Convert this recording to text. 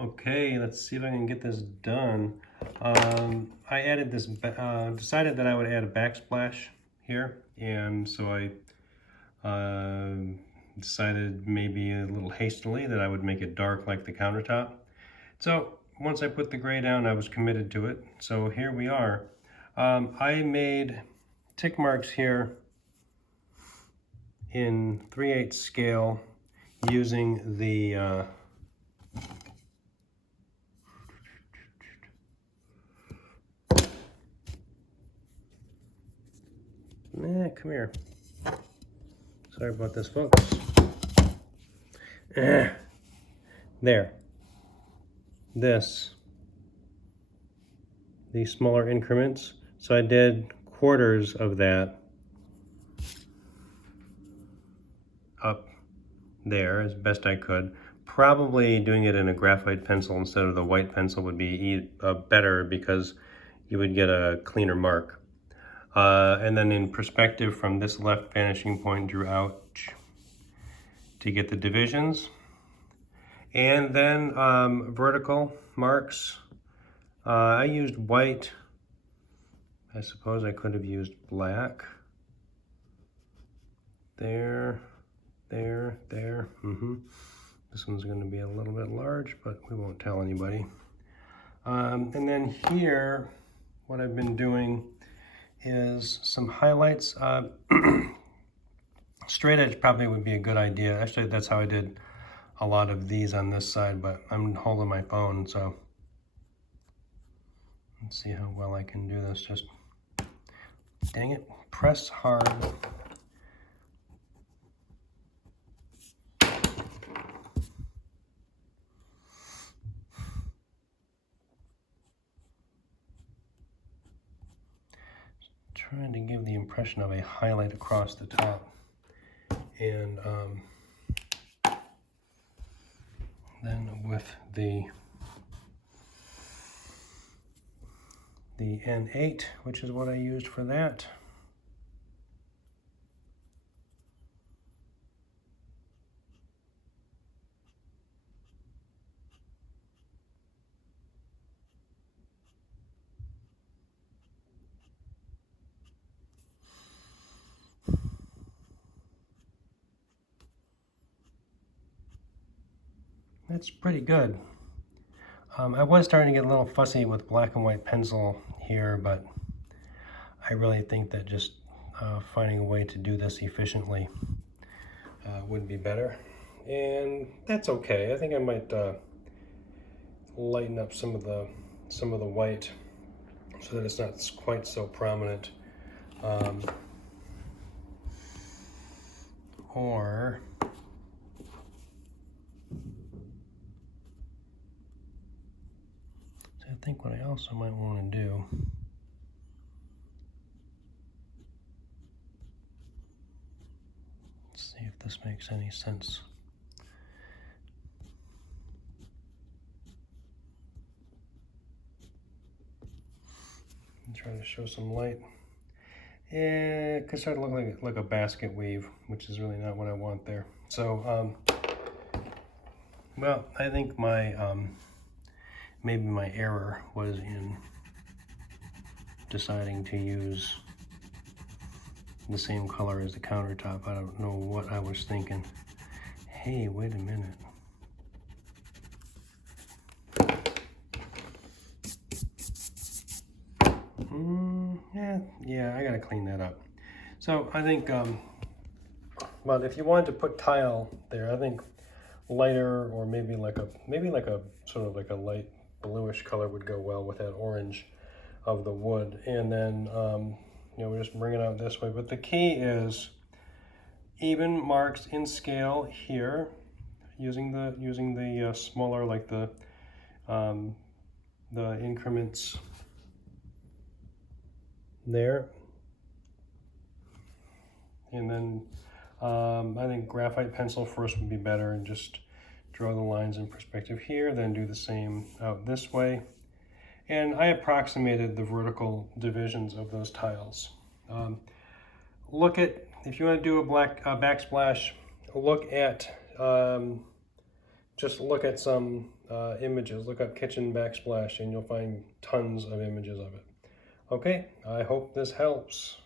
Okay, let's see if I can get this done. I added this, decided that I would add a backsplash here, and so I decided maybe a little hastily that I would make it dark like the countertop. So once I put the gray down, I was committed to it. So here we are. I made tick marks here in 3/8 scale using the come here. Sorry about this, folks. There. These smaller increments. So I did quarters of that up there as best I could. Probably doing it in a graphite pencil instead of the white pencil would be better because you would get a cleaner mark. And then in perspective from this left vanishing point, drew out to get the divisions. And then vertical marks. I used white. I suppose I could have used black. There. This one's going to be a little bit large, but we won't tell anybody. And then here, what I've been doing is some highlights. Straight edge probably would be a good idea. Actually, that's how I did a lot of these on this side, but I'm holding my phone, so let's see how well I can do this. Just, dang it, press hard. Trying to give the impression of a highlight across the top. And then with the N8, which is what I used for that. That's pretty good. I was starting to get a little fussy with black and white pencil here, but I really think that just finding a way to do this efficiently would be better. And that's okay. I think I might lighten up some of the white so that it's not quite so prominent. Or I think what I also might want to do let's see if this makes any sense. I'm trying to show some light. It could start to look like a basket weave, which is really not what I want there. So, well, I think my maybe my error was in deciding to use the same color as the countertop. I don't know what I was thinking. Hey, wait a minute. Yeah, I gotta clean that up. So I think, well, if you wanted to put tile there, I think lighter or maybe like a sort of like a light bluish color would go well with that orange of the wood. And then you know, we just bring it out this way. But the key is even marks in scale here, using the smaller, like the increments there. And then I think graphite pencil first would be better, and just draw the lines in perspective here, then do the same out this way. And I approximated the vertical divisions of those tiles. Look at, if you want to do a backsplash, look at just look at some images. Look up kitchen backsplash and you'll find tons of images of it. Okay, I hope this helps.